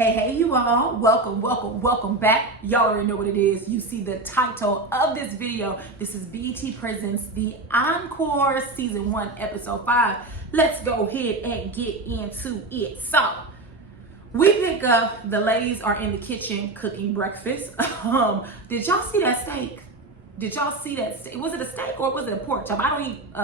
Hey you all, welcome back. Y'all already know what it is. You see the title of this video. This is BET Presents the Encore Season 1 Episode 5. Let's go ahead and get into it. So, we pick up, the ladies are in the kitchen cooking breakfast. Did y'all see that steak? Did y'all see that steak? Was it a steak or was it a pork chop? I don't eat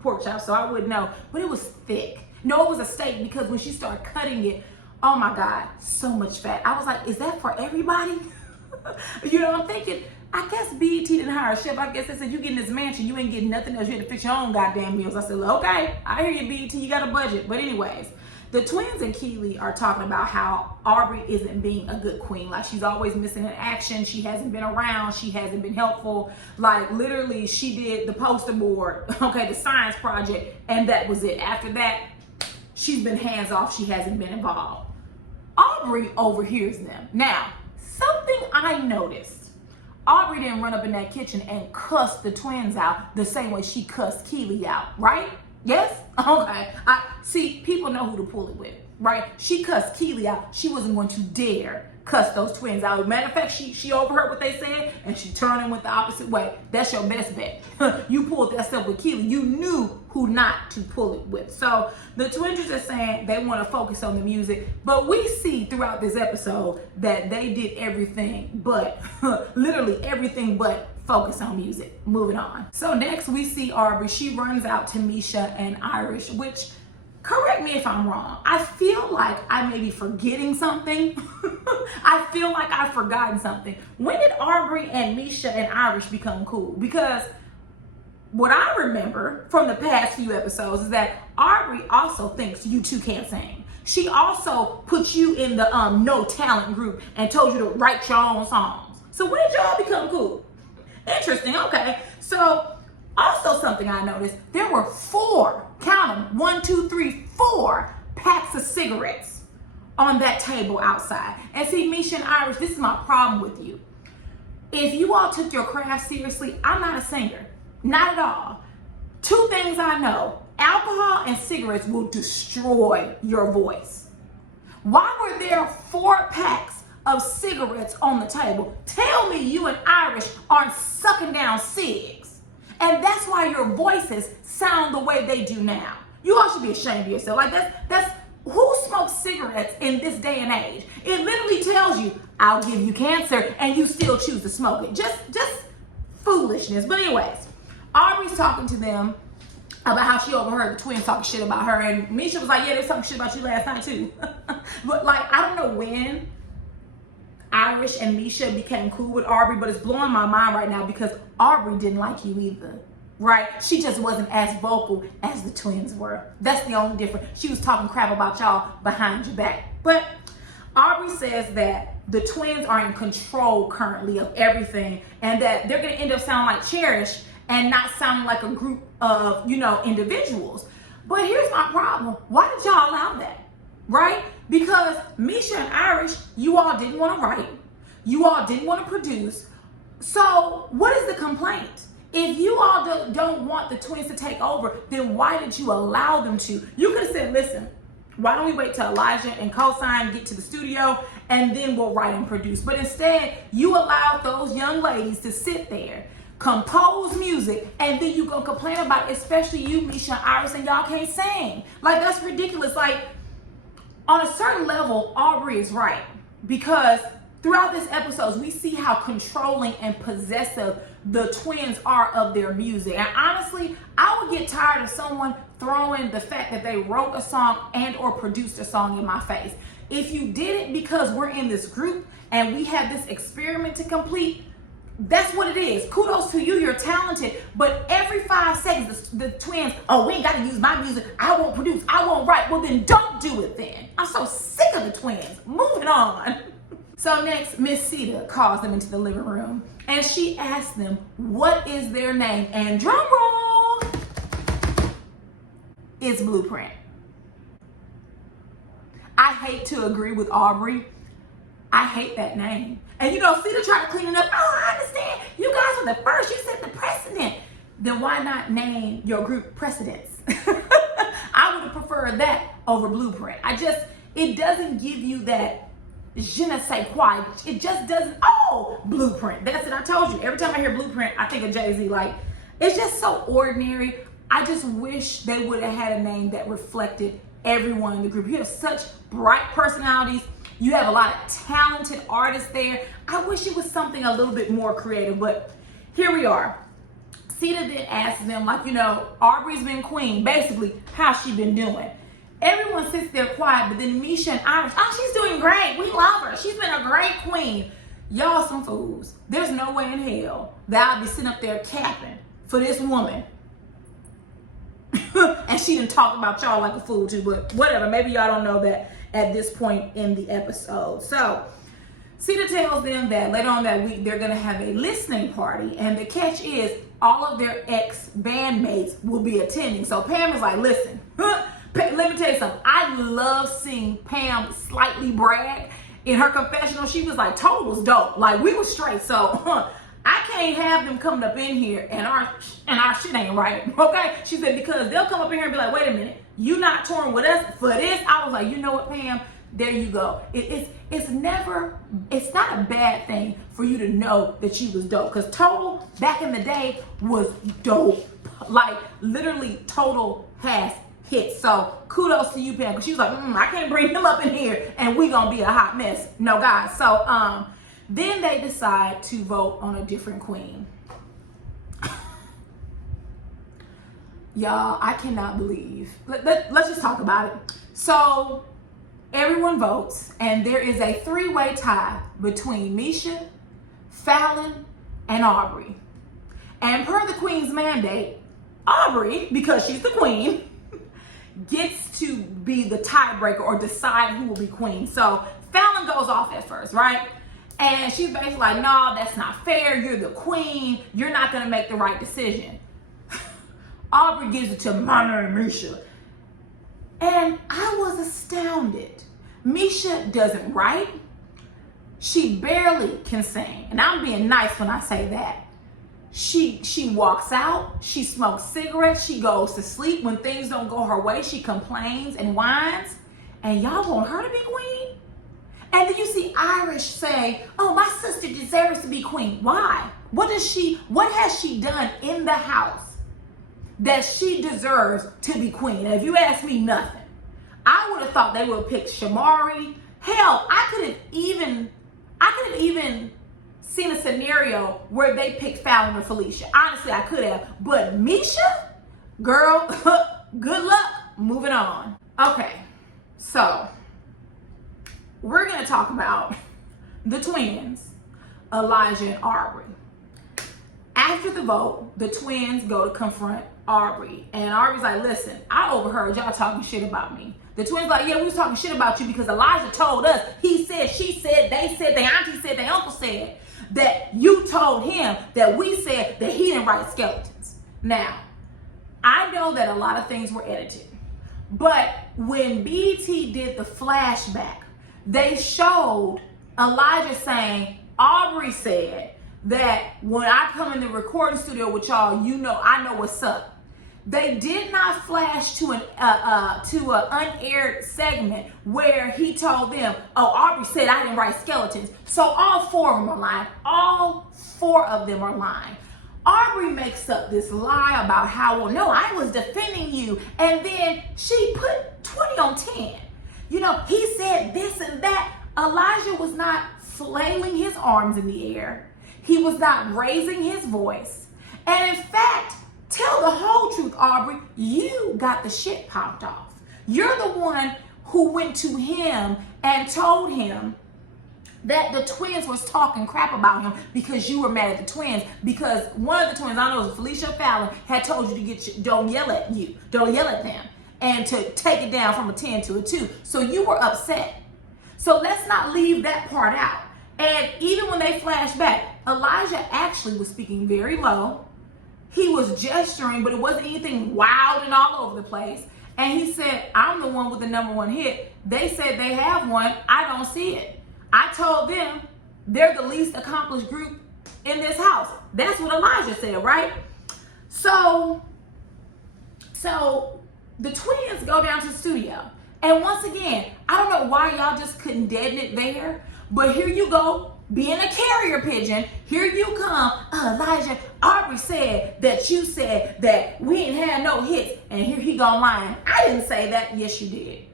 pork chop, so I wouldn't know. But it was thick. No, it was a steak because when she started cutting it, oh my God, so much fat. I was like, is that for everybody? You know, I'm thinking, I guess BET didn't hire a chef. I guess they said, you get in this mansion, you ain't getting nothing else. You had to fix your own goddamn meals. I said, okay, I hear you, BET, you got a budget. But anyways, the twins and Keely are talking about how Aubrey isn't being a good queen. Like, she's always missing in action. She hasn't been around. She hasn't been helpful. Like, literally, she did the poster board, okay, the science project, and that was it. After that, she's been hands off. She hasn't been involved. Aubrey overhears them. Now, something I noticed, Aubrey didn't run up in that kitchen and cuss the twins out the same way she cussed Keely out, right? Yes? Okay. See, people know who to pull it with, right? She cussed Keely out. She wasn't going to dare cuss those twins out. Matter of fact, she overheard what they said and she turned and went the opposite way. That's your best bet. You pulled that stuff with Keely. You knew who not to pull it with. So the twins are saying they want to focus on the music, but we see throughout this episode that they did everything but, literally everything but focus on music. Moving on. So next we see Aubrey. She runs out to Misha and Irish, which, correct me if I'm wrong, I feel like I may be forgetting something. I feel like I've forgotten something. When did Aubrey and Misha and Irish become cool? Because what I remember from the past few episodes is that Aubrey also thinks you two can't sing. She also put you in the no talent group and told you to write your own songs. So when did y'all become cool? Interesting, okay. So also something I noticed, there were 4, count them, 1, 2, 3, 4 packs of cigarettes on that table outside. And see, Misha and Irish, this is my problem with you. If you all took your craft seriously, I'm not a singer. Not at all. 2 things I know, alcohol and cigarettes will destroy your voice. Why were there 4 packs of cigarettes on the table? Tell me you and Irish aren't sucking down cigs. And that's why your voices sound the way they do now. You all should be ashamed of yourself. Like that's who smokes cigarettes in this day and age? It literally tells you, I'll give you cancer, and you still choose to smoke it. Just foolishness. But anyways, Aubrey's talking to them about how she overheard the twins talking shit about her, and Misha was like, yeah, they talking shit about you last night too. But like, I don't know when Irish and Misha became cool with Aubrey, but it's blowing my mind right now because Aubrey didn't like you either, right? She just wasn't as vocal as the twins were. That's the only difference. She was talking crap about y'all behind your back. But Aubrey says that the twins are in control currently of everything and that they're going to end up sounding like Cherish and not sounding like a group of, individuals. But here's my problem. Why did y'all allow that, right? Because Misha and Irish, you all didn't want to write. You all didn't want to produce. So what is the complaint? If you all don't want the twins to take over, then why did you allow them to? You could have said, listen, why don't we wait till Elijah and Cosign get to the studio and then we'll write and produce. But instead, you allowed those young ladies to sit there, compose music, and then you gonna complain about it, especially you, Misha and Iris, and y'all can't sing. Like, that's ridiculous. Like, on a certain level, Aubrey is right, because throughout this episode, we see how controlling and possessive the twins are of their music. And honestly, I would get tired of someone throwing the fact that they wrote a song and or produced a song in my face. If you did it because we're in this group and we have this experiment to complete, that's what it is. Kudos to you, you're talented. But every 5 seconds, the twins, oh, we ain't got to use my music. I won't produce, I won't write. Well, then don't do it then. I'm so sick of the twins. Moving on. So next, Miss Sita calls them into the living room and she asks them, what is their name? And drum roll, it's Blueprint. I hate to agree with Aubrey. I hate that name. And Sita tried to clean it up. Oh, I understand. You guys are the first. You set the precedent. Then why not name your group Precedence? I would have preferred that over Blueprint. It doesn't give you that je ne sais quoi. It just doesn't, Blueprint. That's it, I told you. Every time I hear Blueprint, I think of Jay-Z. Like, it's just so ordinary. I just wish they would have had a name that reflected everyone in the group. You have such bright personalities. You have a lot of talented artists there. I wish it was something a little bit more creative, but here we are. Sita then asked them, like, Aubrey's been queen. Basically, how's she been doing? Everyone sits there quiet, but then Misha and Iris, she's doing great. We love her. She's been a great queen. Y'all some fools. There's no way in hell that I'll be sitting up there capping for this woman. And she didn't talk about y'all like a fool too, but whatever. Maybe y'all don't know that at this point in the episode. So Sita tells them that later on that week, they're going to have a listening party. And the catch is all of their ex-bandmates will be attending. So Pam is like, listen, let me tell you something. I love seeing Pam slightly brag. In her confessional, she was like, Total was dope. Like, we was straight. So I can't have them coming up in here and our shit ain't right. Okay? She said, because they'll come up in here and be like, wait a minute, you not touring with us for this? I was like, you know what, Pam? There you go. It's not a bad thing for you to know that she was dope. Because Total, back in the day, was dope. Like, literally, Total has hits. So kudos to you, Pam. Because she was like, I can't bring them up in here and we gonna be a hot mess. No, guys. So then they decide to vote on a different queen. Y'all, I cannot believe. Let's just talk about it. So everyone votes, and there is a three-way tie between Misha, Fallon, and Aubrey. And per the queen's mandate, Aubrey, because she's the queen, gets to be the tiebreaker or decide who will be queen. So Fallon goes off at first, right? And she's basically like, no, that's not fair. You're the queen. You're not going to make the right decision. Aubrey gives it to Mana and Misha. And I was astounded. Misha doesn't write. She barely can sing. And I'm being nice when I say that. She walks out. She smokes cigarettes. She goes to sleep. When things don't go her way, she complains and whines. And y'all want her to be queen? And then you see Irish say, oh, my sister deserves to be queen. Why? What has she done in the house that she deserves to be queen? And if you ask me, nothing. I would have thought they would have picked Shamari. Hell, I could have even seen a scenario where they picked Fallon or Felicia. Honestly, I could have. But Misha, girl, good luck. Moving on. Okay, so we're going to talk about the twins, Elijah and Aubrey. After the vote, the twins go to confront Aubrey. And Aubrey's like, listen, I overheard y'all talking shit about me. The twins like, yeah, we was talking shit about you because Elijah told us. He said, she said, they said, their auntie said, their uncle said that you told him that we said that he didn't write skeletons. Now, I know that a lot of things were edited. But when BET did the flashback, they showed Elijah saying, Aubrey said that when I come in the recording studio with y'all, I know what's up. They did not flash to an unaired segment where he told them, oh, Aubrey said I didn't write skeletons. So all four of them are lying. All four of them are lying. Aubrey makes up this lie about how, well, no, I was defending you. And then she put 20 on 10. He said this and that. Elijah was not flailing his arms in the air. He was not raising his voice. And in fact, tell the whole truth, Aubrey. You got the shit popped off. You're the one who went to him and told him that the twins was talking crap about him because you were mad at the twins. Because one of the twins, I know it was Felicia Fallon, had told you to don't yell at them, and to take it down from a 10 to a 2. So you were upset. So let's not leave that part out. And even when they flash back, Elijah actually was speaking very low. He was gesturing, but it wasn't anything wild and all over the place. And he said, I'm the one with the #1 hit. They said they have one. I don't see it. I told them they're the least accomplished group in this house. That's what Elijah said, right? So the twins go down to the studio. And once again, I don't know why y'all just couldn't deaden it there, but here you go, being a carrier pigeon. Here you come, Elijah. Aubrey said that you said that we ain't had no hits, and here he gone lying. I didn't say that. Yes, you did.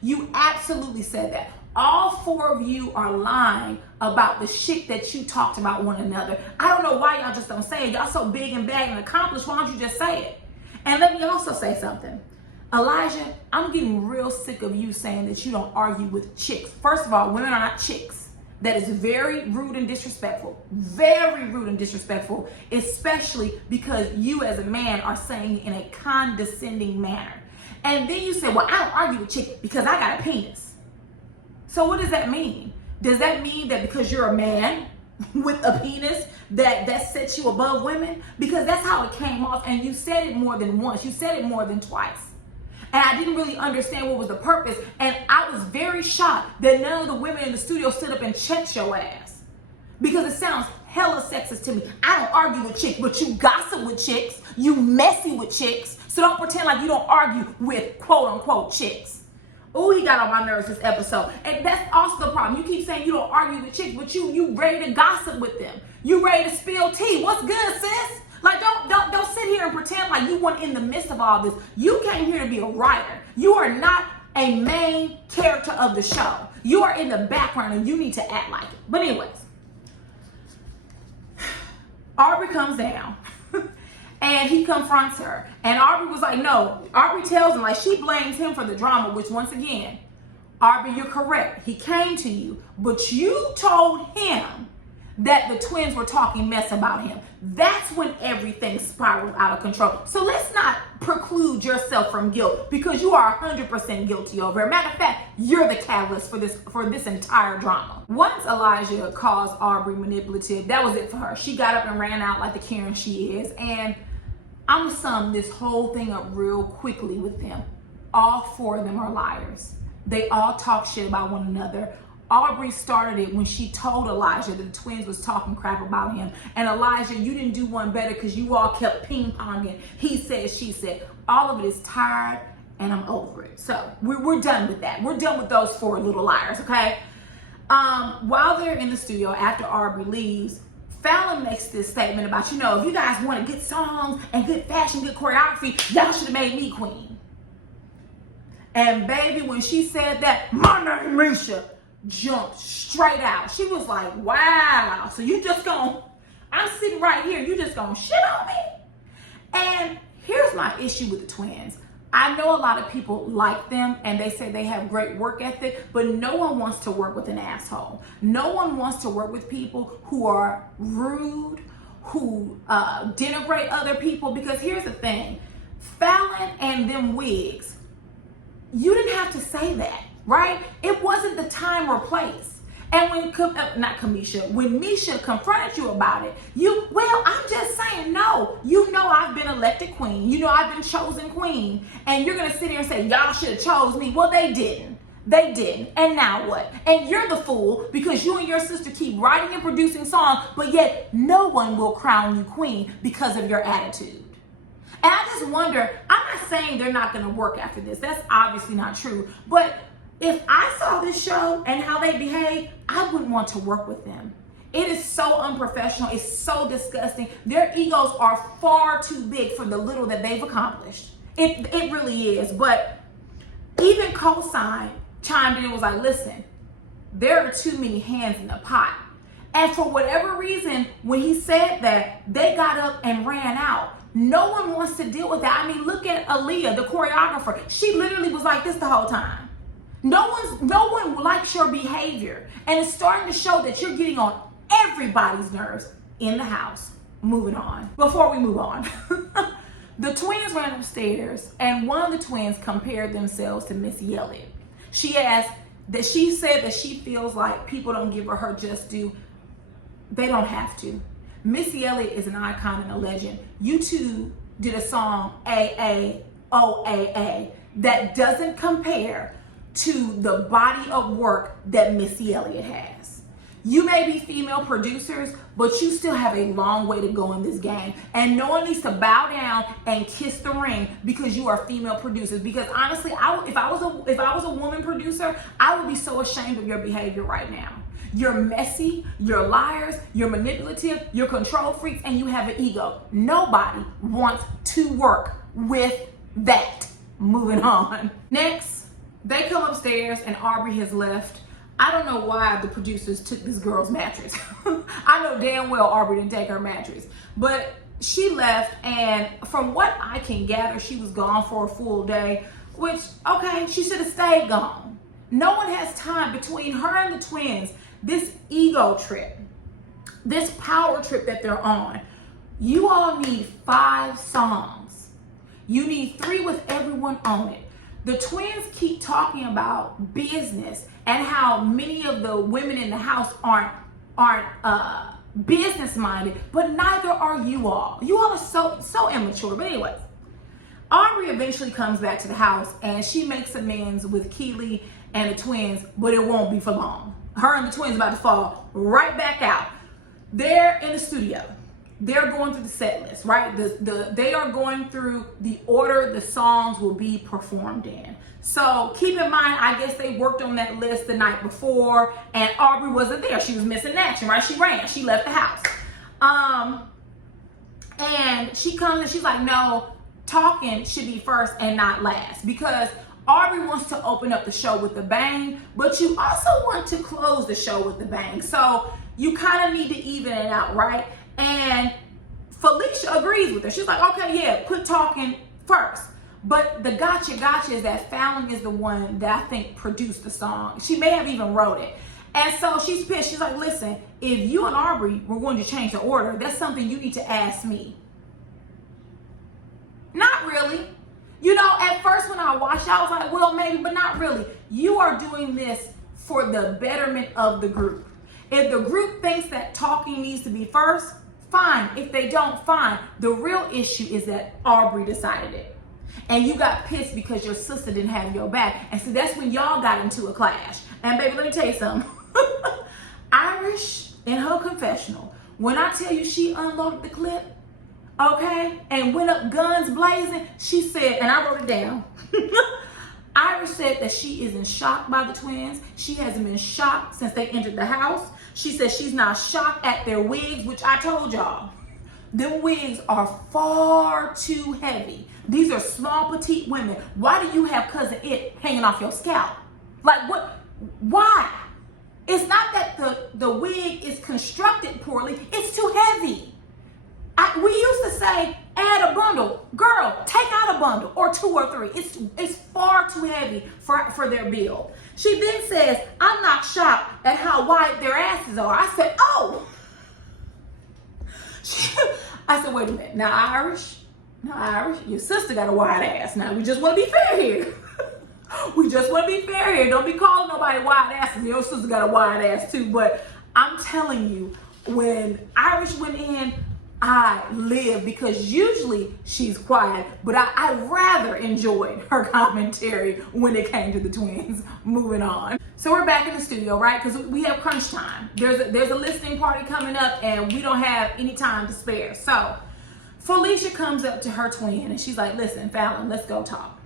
You absolutely said that. All four of you are lying about the shit that you talked about one another. I don't know why y'all just don't say it. Y'all so big and bad and accomplished. Why don't you just say it? And let me also say something. Elijah, I'm getting real sick of you saying that you don't argue with chicks. First of all, women are not chicks. That is very rude and disrespectful. Very rude and disrespectful, especially because you as a man are saying it in a condescending manner. And then you say, well, I don't argue with chicks because I got a penis. So what does that mean? Does that mean that because you're a man with a penis that sets you above women? Because that's how it came off, and you said it more than once. You said it more than twice. And I didn't really understand what was the purpose. And I was very shocked that none of the women in the studio stood up and checked your ass. Because it sounds hella sexist to me. I don't argue with chicks, but you gossip with chicks. You messy with chicks. So don't pretend like you don't argue with quote unquote chicks. Oh, he got on my nerves this episode. And that's also the problem. You keep saying you don't argue with chicks, but you ready to gossip with them. You ready to spill tea. What's good, sis? Like, don't sit here and pretend like you weren't in the midst of all this. You came here to be a writer. You are not a main character of the show. You are in the background and you need to act like it. But anyways, Aubrey comes down and he confronts her. And Aubrey was like, no. Aubrey tells him, like, she blames him for the drama, which once again, Aubrey, you're correct. He came to you, but you told him that the twins were talking mess about him. That's when everything spiraled out of control. So let's not preclude yourself from guilt, because you are 100% guilty over it. Matter of fact, you're the catalyst for this entire drama. Once Elijah calls Aubrey manipulative, that was it for her. She got up and ran out like the Karen she is. And I'm gonna sum this whole thing up real quickly with them. All four of them are liars. They all talk shit about one another. Aubrey started it when she told Elijah that the twins was talking crap about him. And Elijah, you didn't do one better because you all kept ping-ponging. He said, she said. All of it is tired, and I'm over it. So we're done with that. We're done with those four little liars, okay? While they're in the studio, after Aubrey leaves, Fallon makes this statement about, if you guys want good songs and good fashion, good choreography, y'all should have made me queen. And baby, when she said that, my name Misha jumped straight out. She was like, wow, so you just I'm sitting right here, you just gonna shit on me? And here's my issue with the twins. I know a lot of people like them and they say they have great work ethic, but no one wants to work with an asshole. No one wants to work with people who are rude, who denigrate other people, because here's the thing, Fallon and them wigs, you didn't have to say that. Right? It wasn't the time or place. And when Misha confronted you about it, I'm just saying, no, I've been elected queen. I've been chosen queen. And you're going to sit here and say, y'all should have chose me. Well, they didn't. They didn't. And now what? And you're the fool because you and your sister keep writing and producing songs, but yet no one will crown you queen because of your attitude. And I just wonder, I'm not saying they're not going to work after this. That's obviously not true. But if I saw this show and how they behave, I wouldn't want to work with them. It is so unprofessional. It's so disgusting. Their egos are far too big for the little that they've accomplished. It really is. But even Cosign chimed in and was like, listen, there are too many hands in the pot. And for whatever reason, when he said that, they got up and ran out. No one wants to deal with that. I mean, look at Aaliyah, the choreographer. She literally was like this the whole time. No one likes your behavior. And it's starting to show that you're getting on everybody's nerves in the house. Moving on. Before we move on, the twins ran upstairs and one of the twins compared themselves to Missy Elliott. She said that she feels like people don't give her just due. They don't have to. Missy Elliott is an icon and a legend. You two did a song, AAOAA, that doesn't compare to the body of work that Missy Elliott has. You may be female producers, but you still have a long way to go in this game. And no one needs to bow down and kiss the ring because you are female producers. Because honestly, if I was a woman producer, I would be so ashamed of your behavior right now. You're messy, you're liars, you're manipulative, you're control freaks, and you have an ego. Nobody wants to work with that. Moving on. Next, they come upstairs and Aubrey has left. I don't know why the producers took this girl's mattress. I know damn well Aubrey didn't take her mattress, but she left, and from what I can gather, she was gone for a full day, which, okay, she should have stayed gone. No one has time between her and the twins. This ego trip, this power trip that they're on, you all need 5 songs. You need 3 with everyone on it. The twins keep talking about business and how many of the women in the house aren't business minded, but neither are you all. You all are so immature. But anyways, Aubrey eventually comes back to the house and she makes amends with Keely and the twins, but it won't be for long. Her and the twins about to fall right back out. They're in the studio. They're going through the set list, right? They are going through the order the songs will be performed in. So keep in mind, I guess they worked on that list the night before and Aubrey wasn't there. She was missing action, right? She ran, she left the house. And she comes and she's like, no, talking should be first and not last, because Aubrey wants to open up the show with a bang, but you also want to close the show with a bang. So you kind of need to even it out, right? And Felicia agrees with her. She's like, okay, yeah, put talking first. But the gotcha is that Fallon is the one that I think produced the song. She may have even wrote it. And so she's pissed. She's like, listen, if you and Aubrey were going to change the order, that's something you need to ask me. Not really. You know, at first when I watched, I was like, well, maybe, but not really. You are doing this for the betterment of the group. If the group thinks that talking needs to be first, fine. If they don't, fine. The real issue is that Aubrey decided it. And you got pissed because your sister didn't have your back. And so that's when y'all got into a clash. And baby, let me tell you something. Irish, in her confessional, when I tell you she unloaded the clip, okay, and went up guns blazing, she said, and I wrote it down, Irish said that she isn't shocked by the twins. She hasn't been shocked since they entered the house. She said she's not shocked at their wigs, which I told y'all, them wigs are far too heavy. These are small, petite women. Why do you have Cousin It hanging off your scalp? Like what? Why? It's not that the wig is constructed poorly. It's too heavy. We used to say, add a bundle. Girl, take out a bundle or 2 or 3. It's far too heavy for their build. She then says, I'm not shocked at how wide their asses are. I said, oh. I said, wait a minute. Now, Irish, your sister got a wide ass. Now, we just want to be fair here. We just want to be fair here. Don't be calling nobody wide asses. Your sister got a wide ass too. But I'm telling you, when Irish went in, I lived, because usually she's quiet, but I rather enjoyed her commentary when it came to the twins. Moving on. So we're back in the studio, right? Because we have crunch time. There's a listening party coming up and we don't have any time to spare. So Felicia comes up to her twin and she's like, listen, Fallon, let's go talk.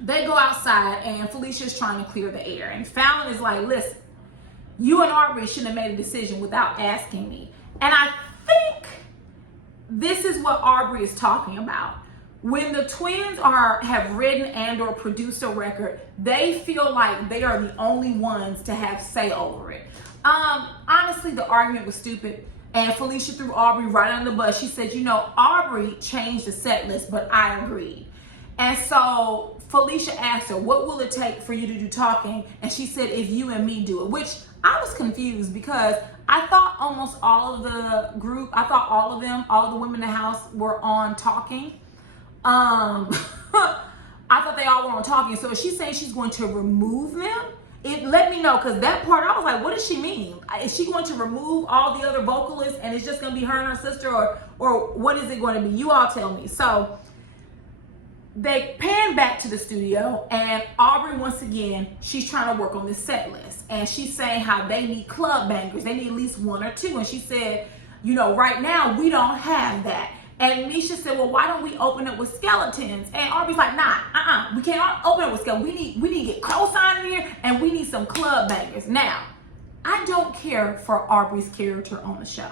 They go outside and Felicia's trying to clear the air. And Fallon is like, listen, you and Aubrey shouldn't have made a decision without asking me. And I think this is what Aubrey is talking about. When the twins have written and or produced a record, they feel like they are the only ones to have say over it. Honestly, the argument was stupid. And Felicia threw Aubrey right under the bus. She said, you know, Aubrey changed the set list, but I agreed. And so Felicia asked her, what will it take for you to do talking? And she said, if you and me do it, which I was confused because I thought almost all of the group, I thought all of the women in the house were on talking. I thought they all were on talking. So if she's saying she's going to remove them, it let me know, because that part I was like, what does she mean? Is she going to remove all the other vocalists and it's just going to be her and her sister, or what is it going to be? You all tell me. So they pan back to the studio, and Aubrey, once again, she's trying to work on this set list. And she's saying how they need club bangers. They need at least one or two. And she said, you know, right now we don't have that. And Misha said, well, why don't we open up with skeletons? And Aubrey's like, nah, we can't open up with skeletons. We need to get cosign in here, and we need some club bangers. Now, I don't care for Aubrey's character on the show,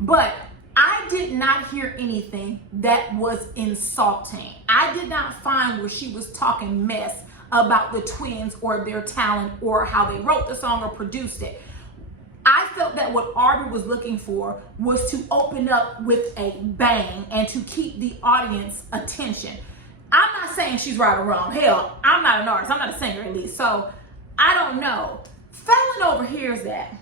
but I did not hear anything that was insulting. I did not find where she was talking mess about the twins or their talent or how they wrote the song or produced it. I felt that what Aubrey was looking for was to open up with a bang and to keep the audience attention. I'm not saying she's right or wrong. Hell, I'm not an artist. I'm not a singer at least. So I don't know. Fallon overhears that,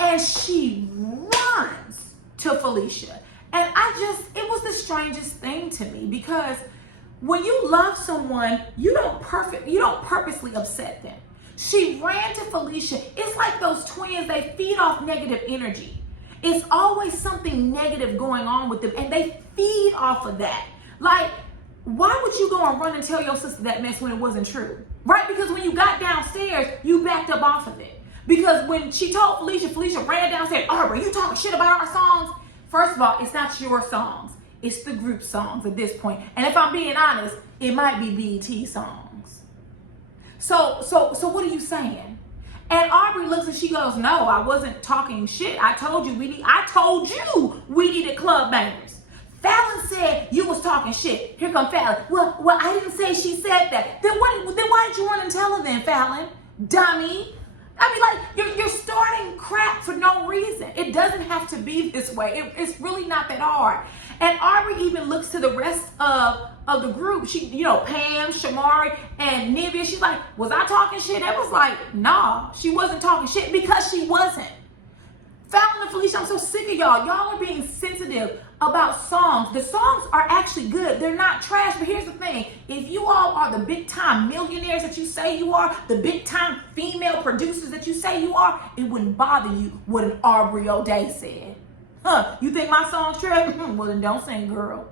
and she runs to Felicia. And it was the strangest thing to me, because when you love someone, you don't purposely upset them. She ran to Felicia. It's like those twins, they feed off negative energy. It's always something negative going on with them, and they feed off of that. Like, why would you go and run and tell your sister that mess when it wasn't true? Right? Because when you got downstairs, you backed up off of it. Because when she told Felicia, Felicia ran downstairs, Aubrey, you talking shit about our songs? First of all, it's not your songs. It's the group songs at this point. And if I'm being honest, it might be BET songs. So what are you saying? And Aubrey looks and she goes, no, I wasn't talking shit. I told you we needed club bangers. Fallon said you was talking shit. Here come Fallon. Well, I didn't say she said that. Then why did you run and tell her then, Fallon? Dummy. I mean, like, you're starting crap for no reason. It doesn't have to be this way. It's really not that hard. And Aubrey even looks to the rest of the group. She, you know, Pam, Shamari, and Nivea. She's like, was I talking shit? That was like, nah, she wasn't talking shit, because she wasn't. Fallon and Felicia, I'm so sick of y'all. Y'all are being sensitive about songs. The songs are actually good. They're not trash. But here's the thing. If you all are the big time millionaires that you say you are, the big time female producers that you say you are, it wouldn't bother you what an Aubrey O'Day said. Huh, you think my song's trash? Well, then don't sing, girl.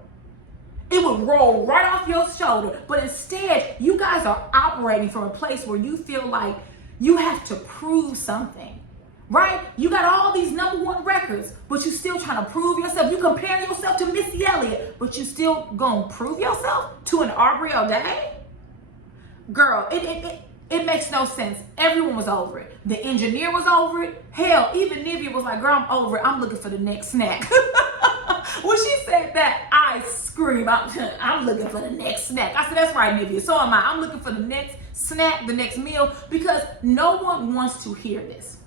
It would roll right off your shoulder. But instead, you guys are operating from a place where you feel like you have to prove something. Right? You got all these #1 records, but you still trying to prove yourself. You compare yourself to Missy Elliott, but you still gonna prove yourself to an Aubrey O'Day? Girl, it makes no sense. Everyone was over it. The engineer was over it. Hell, even Nivea was like, girl, I'm over it. I'm looking for the next snack. When she said that, I screamed, I'm looking for the next snack. I said, that's right, Nivea, so am I. I'm looking for the next snack, the next meal, because no one wants to hear this.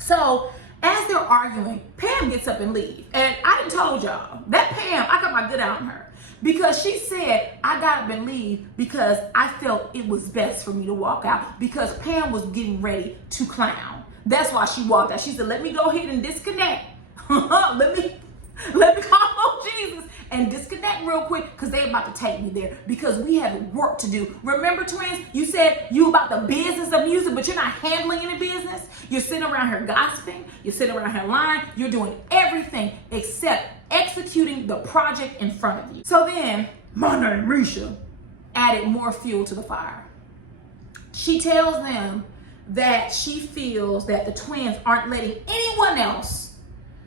So as they're arguing, Pam gets up and leaves. And I done told y'all, that Pam, I got my good eye on her. Because she said, I got up and leave because I felt it was best for me to walk out. Because Pam was getting ready to clown. That's why she walked out. She said, let me go ahead and disconnect. let me call on Jesus and disconnect real quick, because they about to take me there, because we have work to do. Remember, twins, you said you about the business of music, but you're not handling any business. You're sitting around here gossiping. You're sitting around here lying. You're doing everything except executing the project in front of you. So then, my name Risha added more fuel to the fire. She tells them that she feels that the twins aren't letting anyone else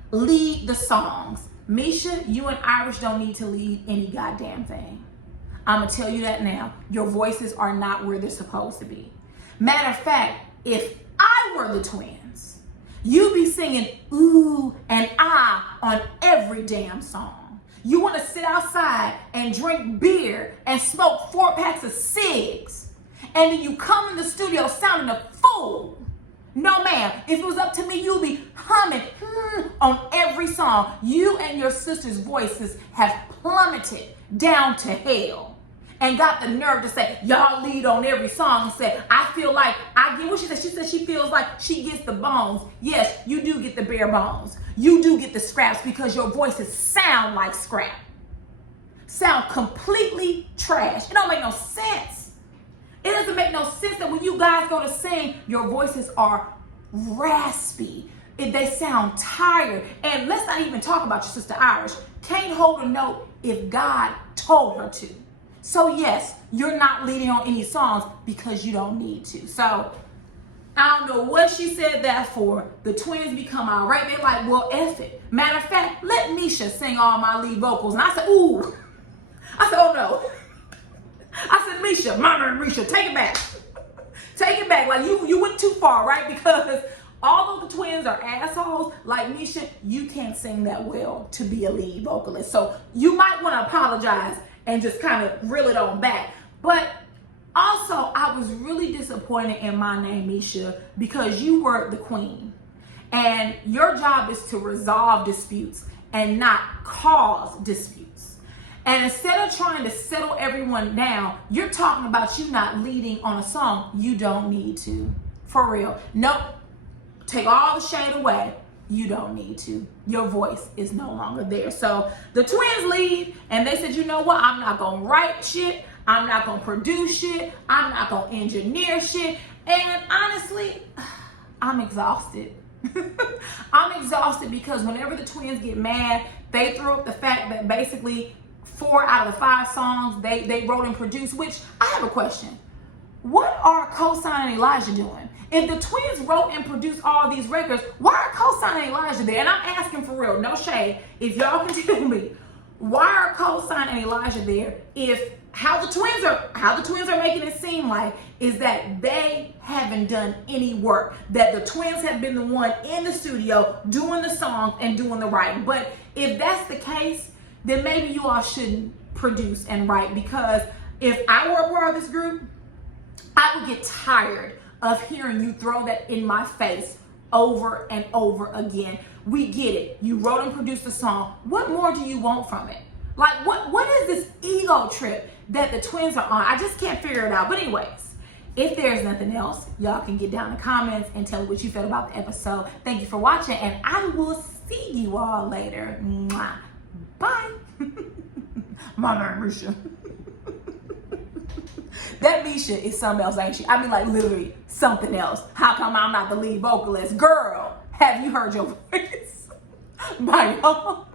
lead the songs. Misha, you and Irish don't need to lead any goddamn thing. I'm gonna tell you that now. Your voices are not where they're supposed to be. Matter of fact, if I were the twins, you'd be singing ooh and ah on every damn song. You wanna sit outside and drink beer and smoke 4 packs of cigs, and then you come in the studio sounding a fool. No, ma'am. If it was up to me, you'd be humming on every song. You and your sister's voices have plummeted down to hell, and got the nerve to say, y'all lead on every song, and say, I feel like I get what she said. She said she feels like she gets the bones. Yes, you do get the bare bones. You do get the scraps, because your voices sound like scrap. Sound completely trash. It don't make no sense. It doesn't make no sense that when you guys go to sing, your voices are raspy. They sound tired. And let's not even talk about your sister Irish. Can't hold a note if God told her to. So yes, you're not leading on any songs because you don't need to. So I don't know what she said that for. The twins become irate. They're like, well, F it. Matter of fact, let Misha sing all my lead vocals. And I said, ooh. I said, oh no. I said, Misha, Mama and Misha, take it back. Take it back. Like you went too far, right? Because although the twins are assholes, like Misha, you can't sing that well to be a lead vocalist. So you might want to apologize and just kind of reel it on back. But also, I was really disappointed in my name, Misha, because you were the queen. And your job is to resolve disputes and not cause disputes. And instead of trying to settle everyone down, you're talking about you not leading on a song you don't need to. For real. Nope. Take all the shade away. You don't need to. Your voice is no longer there. So the twins leave and they said, you know what? I'm not going to write shit. I'm not going to produce shit. I'm not going to engineer shit. And honestly, I'm exhausted. I'm exhausted because whenever the twins get mad, they throw up the fact that basically 4 out of the 5 songs they wrote and produced, which I have a question. What are Cosign and Elijah doing? If the twins wrote and produced all these records, why are Cosign and Elijah there? And I'm asking for real, no shade. If y'all can tell me, why are Cosign and Elijah there if how the twins are making it seem like is that they haven't done any work, that the twins have been the one in the studio doing the songs and doing the writing. But if that's the case, then maybe you all shouldn't produce and write, because if I were a part of this group, I would get tired of hearing you throw that in my face over and over again. We get it. You wrote and produced a song. What more do you want from it? Like, what is this ego trip that the twins are on? I just can't figure it out. But anyways, if there's nothing else, y'all can get down in the comments and tell me what you felt about the episode. Thank you for watching, and I will see you all later. Mwah. Bye. Mama and Misha. That Misha is something else, ain't she? I mean, like, literally something else. How come I'm not the lead vocalist? Girl, have you heard your voice? Bye, y'all.